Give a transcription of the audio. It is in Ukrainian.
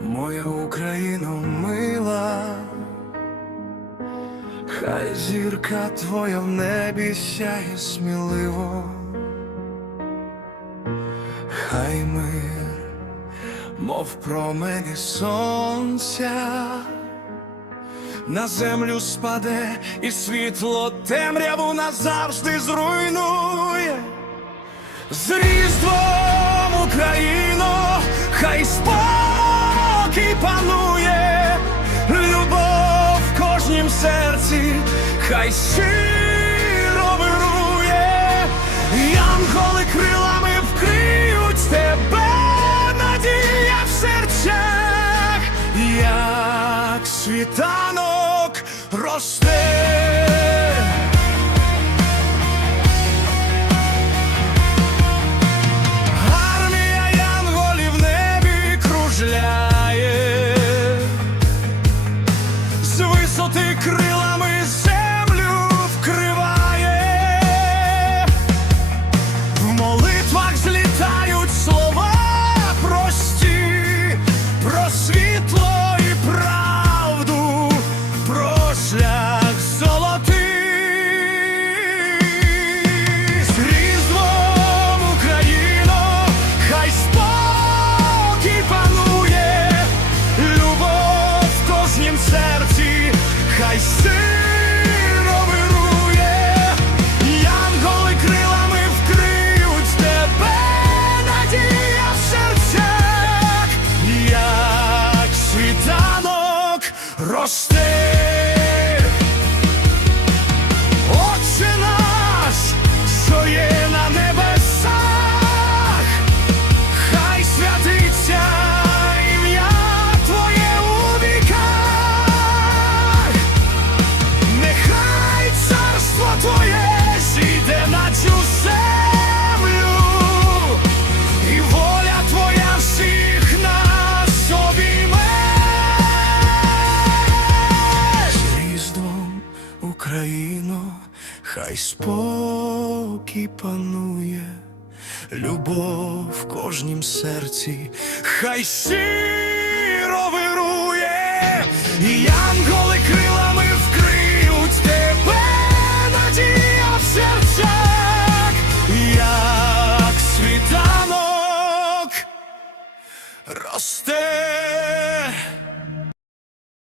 Моя Україно мила, хай зірка твоя в небі сяє сміливо, хай мир, мов промені сонця, на землю спаде, і світло темряву назавжди зруйнує. З хай спокій панує, любов в кожнім серці, хай щиро вирує, янголи крилами вкриють тебе, надія в серцях, як світанок росте. Росте. Україно, хай спокій панує, любов в кожнім серці, хай щиро вирує, і янголи крилами вкриють тебе, надія в серцях, як світанок росте.